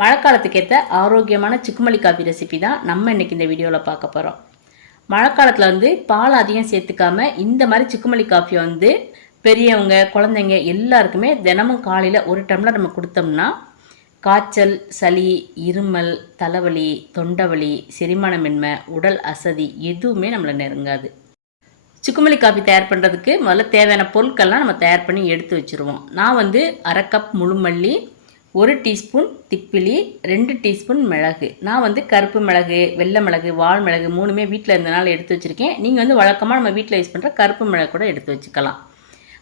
மழைக்காலத்துக்கு ஏற்ற ஆரோக்கியமான சிக்குமல்லி coffee recipe தான் நம்ம இன்றைக்கி இந்த வீடியோவில் பார்க்க போகிறோம் மழைக்காலத்தில் வந்து பால் அதிகம் சேர்த்துக்காம இந்த மாதிரி சிக்குமல்லி காஃபியை வந்து பெரியவங்க குழந்தைங்க எல்லாருக்குமே தினமும் காலையில் ஒரு டம்ளர் நம்ம கொடுத்தோம்னா காய்ச்சல் சளி இருமல் தலைவலி தொண்டவலி செரிமானமின்மை உடல் அசதி எதுவுமே நம்மளை நெருங்காது. சுக்குமல்லி காஃபி தயார் பண்ணுறதுக்கு முதல்ல தேவையான பொருட்கள்லாம் நம்ம தயார் பண்ணி எடுத்து வச்சுருவோம். நான் வந்து அரை கப் முழுமல்லி ஒரு டீஸ்பூன் திப்பிலி ரெண்டு டீஸ்பூன் மிளகு. நான் வந்து கருப்பு மிளகு வெள்ளை மிளகு வால் மிளகு மூணுமே வீட்டில் இருந்தனால எடுத்து வச்சுருக்கேன். நீங்கள் வந்து வழக்கமாக நம்ம வீட்டில் யூஸ் பண்ணுற கருப்பு மிளகு கூட எடுத்து வச்சுக்கலாம்.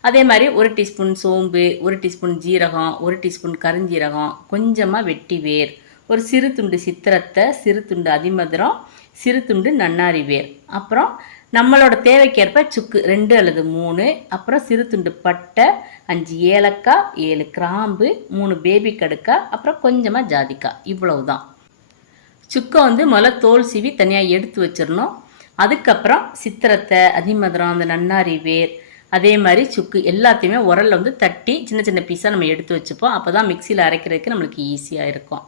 அதே மாதிரி ஒரு டீஸ்பூன் சோம்பு ஒரு டீஸ்பூன் ஜீரகம் ஒரு டீஸ்பூன் கருஞ்சீரகம் கொஞ்சமாக வெட்டி வேர். ஒரு சிறு துண்டு சித்திரத்தை சிறு துண்டு அதிமதுரம் சிறு துண்டு நன்னாரி வேர். அப்புறம் நம்மளோட தேவைக்கேற்ப சுக்கு ரெண்டு அல்லது மூணு. அப்புறம் சிறு துண்டு பட்டை அஞ்சு ஏலக்காய் ஏழு கிராம்பு மூணு பேபி கடுக்காய் அப்புறம் கொஞ்சமாக ஜாதிக்காய். இவ்வளவு தான் சுக்கை வந்து முதல்ல தோல் சீவி தனியாக எடுத்து வச்சிடணும். அதுக்கப்புறம் சித்திரத்தை அதிமதுரம் அந்த நன்னாரி வேர் அதே மாதிரி சுக்கு எல்லாத்தையுமே உரல்ல வந்து தட்டி சின்ன சின்ன பீஸாக நம்ம எடுத்து வச்சுப்போம். அப்போ தான் மிக்சியில் அரைக்கிறதுக்கு நம்மளுக்கு ஈஸியாக இருக்கும்.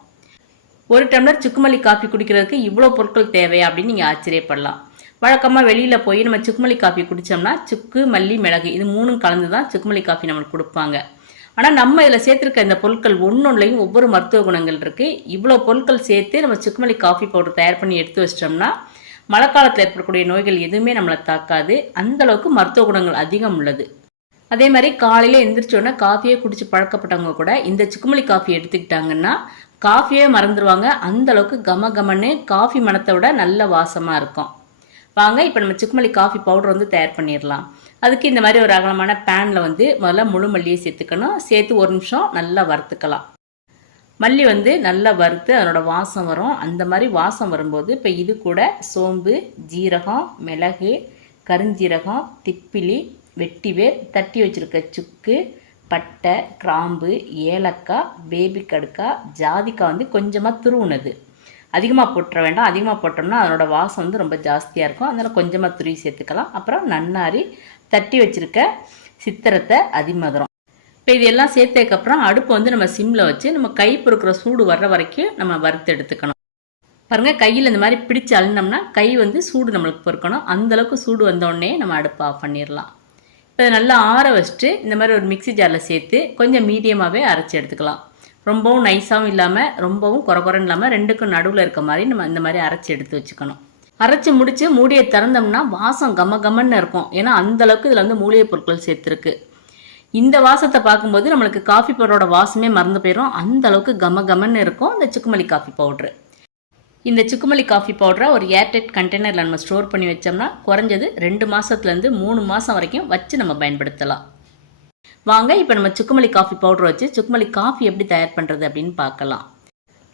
ஒரு டம்ளர் சுக்குமல்லி காஃபி குடிக்கிறதுக்கு இவ்வளோ பொருட்கள் தேவை அப்படின்னு நீங்கள் ஆச்சரியப்படலாம். வழக்கமாக வெளியில் போய் நம்ம சுக்குமல்லி காஃபி குடித்தோம்னா சுக்கு மல்லி மிளகு இது மூணும் கலந்து தான் சுக்குமல்லி காஃபி நம்மளுக்கு கொடுப்பாங்க. ஆனால் நம்ம இதில் சேர்த்துருக்க இந்த பொருட்கள் ஒன்றொன்றுலையும் ஒவ்வொரு மருத்துவ குணங்கள் இருக்குது இவ்வளோ பொருட்கள் சேர்த்து நம்ம சுக்குமல்லி காஃபி பவுடர் தயார் பண்ணி எடுத்து வச்சிட்டோம்னா மழை காலத்தில் ஏற்படக்கூடிய நோய்கள் எதுவுமே நம்மளை தாக்காது. அந்தளவுக்கு மருத்துவ குணங்கள் அதிகம் உள்ளது. அதே மாதிரி காலையில் எந்திரிச்சோன்னா காஃபியே குடிச்சு பழக்கப்பட்டவங்க கூட இந்த சுக்குமல்லி காஃபி எடுத்துக்கிட்டாங்கன்னா காஃபியே மறந்துடுவாங்க அந்த அளவுக்கு கம கமன்னு காஃபி மணத்தை விட நல்ல வாசமாக இருக்கும். வாங்க இப்போ நம்ம சிக்குமல்லி காஃபி பவுடர் வந்து தயார் பண்ணிடலாம் அதுக்கு இந்த மாதிரி ஒரு அகலமான பேனில் வந்து முதல்ல முழு மல்லியை சேர்த்துக்கணும். சேர்த்து ஒரு நிமிஷம் நல்லா வறுத்துக்கலாம். மல்லி வந்து நல்லா வறுத்து அதனோட வாசம் வரும். அந்த மாதிரி வாசம் வரும்போது இப்போ இது கூட சோம்பு ஜீரகம் மிளகு கருஞ்சீரகம் திப்பிலி வெட்டிவேர் தட்டி வச்சுருக்க சுக்கு பட்டை கிராம்பு ஏலக்காய் பேபி கடுக்காய் ஜாதிக்காய் வந்து கொஞ்சமாக துருவுனது. அதிகமாக போட்டுற வேண்டாம். அதிகமாக போட்டோம்னா அதனோட வாசம் வந்து ரொம்ப ஜாஸ்தியாக இருக்கும். அதனால் கொஞ்சமாக துருவி சேர்த்துக்கலாம். அப்புறம் நன்னாரி தட்டி வச்சுருக்க சித்திரத்தை அதிமதுரம். இப்போ இது எல்லாம் சேர்த்ததுக்கப்புறம் அடுப்பு வந்து நம்ம சிம்மில் வச்சு நம்ம கை பொறுக்கிற சூடு வர்ற வரைக்கும் நம்ம வறுத்து எடுத்துக்கணும். பாருங்கள் கையில் இந்த மாதிரி பிடிச்சு அழுந்தோம்னா கை வந்து சூடு நம்மளுக்கு பொறுக்கணும். அந்தளவுக்கு சூடு வந்தோடனே நம்ம அடுப்பு ஆஃப் பண்ணிடலாம். இப்போ இதை நல்லா ஆற வச்சுட்டு இந்த மாதிரி ஒரு மிக்சி ஜாரில் சேர்த்து கொஞ்சம் மீடியமாகவே அரைச்சி எடுத்துக்கலாம். ரொம்பவும் நைஸாகவும் இல்லாமல் ரொம்பவும் குறை இல்லாமல் ரெண்டுக்கும் நடுவில் இருக்க மாதிரி நம்ம இந்த மாதிரி அரைச்சி எடுத்து வச்சுக்கணும். அரைச்சி முடித்து மூடியை திறந்தோம்னா வாசம் கம கமன்னு இருக்கும். ஏன்னா அந்த அளவுக்கு இதில் வந்து மூலிகை பொருட்கள் சேர்த்துருக்கு. இந்த வாசத்தை பார்க்கும்போது நம்மளுக்கு காஃபி பவுடரோட வாசமே மறந்து போயிடும் அந்த அளவுக்கு கம கமன்னு இருக்கும் இந்த சுக்குமல்லி காஃபி பவுட்ரு இந்த சுக்குமல்லி காஃபி பவுடரை ஒரு ஏர்டைட் கண்டெய்னரில் நம்ம ஸ்டோர் பண்ணி வச்சோம்னா குறைஞ்சது ரெண்டு மாதத்துலேருந்து மூணு மாதம் வரைக்கும் வச்சு நம்ம பயன்படுத்தலாம். வாங்க இப்போ நம்ம சுக்குமல்லி காஃபி பவுடர் வச்சு சுக்குமல்லி காஃபி எப்படி தயார் பண்ணுறது அப்படின்னு பார்க்கலாம்.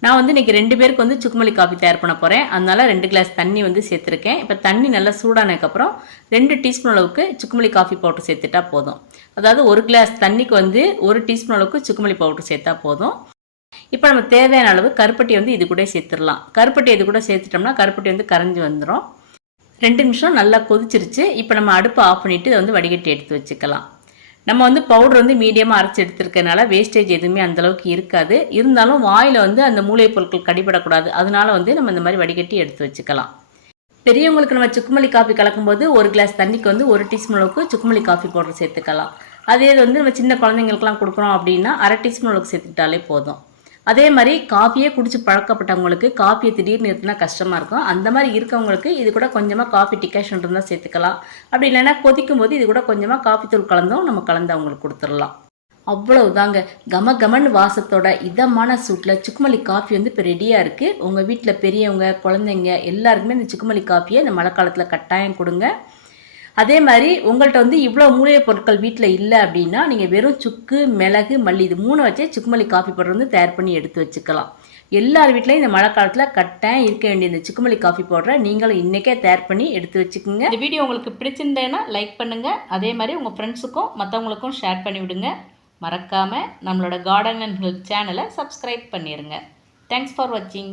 நான் வந்து இன்றைக்கி ரெண்டு பேருக்கு வந்து சுக்குமல்லி காஃபி தயார் பண்ண போகிறேன் அதனால் ரெண்டு கிளாஸ் தண்ணி வந்து சேர்த்துருக்கேன். இப்போ தண்ணி நல்லா சூடானதுக்கப்புறம் ரெண்டு டீஸ்பூன் அளவுக்கு சுக்குமல்லி காஃபி பவுடர் சேர்த்துட்டா போதும். அதாவது ஒரு கிளாஸ் தண்ணிக்கு வந்து ஒரு டீஸ்பூன் அளவுக்கு சுக்குமல்லி பவுடர் சேர்த்தா போதும். இப்போ நம்ம தேவையான அளவு கருப்பட்டி வந்து இது கூட சேர்த்துடலாம். கருப்பட்டி இது கூட சேர்த்துட்டோம்னா கருப்பட்டி வந்து கரைஞ்சி வந்துடும் ரெண்டு நிமிஷம் நல்லா கொதிச்சிருச்சு. இப்போ நம்ம அடுப்பை ஆஃப் பண்ணிவிட்டு இதை வந்து வடிகட்டி எடுத்து வச்சுக்கலாம். நம்ம வந்து பவுடர் வந்து மீடியமாக அரைச்சி எடுத்துருக்கனால வேஸ்டேஜ் எதுவுமே அந்தளவுக்கு இருக்காது. இருந்தாலும் வாயில் வந்து அந்த மூளை பொருட்கள் கடிபடக்கூடாது. அதனால வந்து நம்ம இந்த மாதிரி வடிகட்டி எடுத்து வச்சுக்கலாம். பெரியவங்களுக்கு நம்ம சுக்குமல்லி காஃபி கலக்கும்போது ஒரு கிளாஸ் தண்ணிக்கு வந்து ஒரு டீஸ்பூன் அளவுக்கு சுக்குமல்லி காஃபி பவுடர் சேர்த்துக்கலாம். அதே இது வந்து நம்ம சின்ன குழந்தைங்களுக்குலாம் கொடுக்குறோம் அப்படின்னா அரை டீஸ்பூன் அளவுக்கு சேர்த்துக்கிட்டாலே போதும். அதே மாதிரி காஃபியே குடிச்சு பழக்கப்பட்டவங்களுக்கு காஃபியை திடீர்னு நிறுத்தினா கஷ்டமாக இருக்கும். அந்த மாதிரி இருக்கவங்களுக்கு இது கூட கொஞ்சமாக காஃபி டிகாஷன் இருந்தால் சேர்த்துக்கலாம். அப்படி இல்லைன்னா கொதிக்கும் போது இது கூட கொஞ்சமாக காஃபி தூள் கலந்தும் நம்ம கலந்து அவங்களுக்கு கொடுத்துடலாம். அவ்வளவுதாங்க. கம கமன் வாசத்தோட இதமான சூட்டில் சுக்குமல்லி காஃபி வந்து இப்போ ரெடியாக இருக்குது உங்கள் வீட்டில் பெரியவங்க குழந்தைங்க எல்லாருக்குமே இந்த சுக்குமல்லி காஃபியை இந்த மழை காலத்தில் கட்டாயம் கொடுங்க. அதே மாதிரி உங்கள்கிட்ட வந்து இவ்வளோ மூலிகை பொருட்கள் வீட்டில் இல்லை அப்படின்னா நீங்கள் வெறும் சுக்கு மிளகு மல்லி இது மூணு வச்சே சுக்குமல்லி காஃபி பவுடர் வந்து தயார் பண்ணி எடுத்து வச்சுக்கலாம். எல்லார் வீட்லேயும் இந்த மழை காலத்தில் கட்டாயம் இருக்க வேண்டிய இந்த சுக்குமல்லி காஃபி பவுடரை நீங்களும் இன்றைக்கே தயார் பண்ணி எடுத்து வச்சுக்கோங்க. இந்த வீடியோ உங்களுக்கு பிடிச்சிருந்தேன்னா லைக் பண்ணுங்கள் அதே மாதிரி உங்கள் ஃப்ரெண்ட்ஸுக்கும் மற்றவங்களுக்கும் ஷேர் பண்ணி விடுங்க. மறக்காமல் நம்மளோட கார்டன் அண்ட் ஹெல்த் சேனலை சப்ஸ்கிரைப் பண்ணிடுங்க தேங்க்ஸ் ஃபார் வாட்சிங்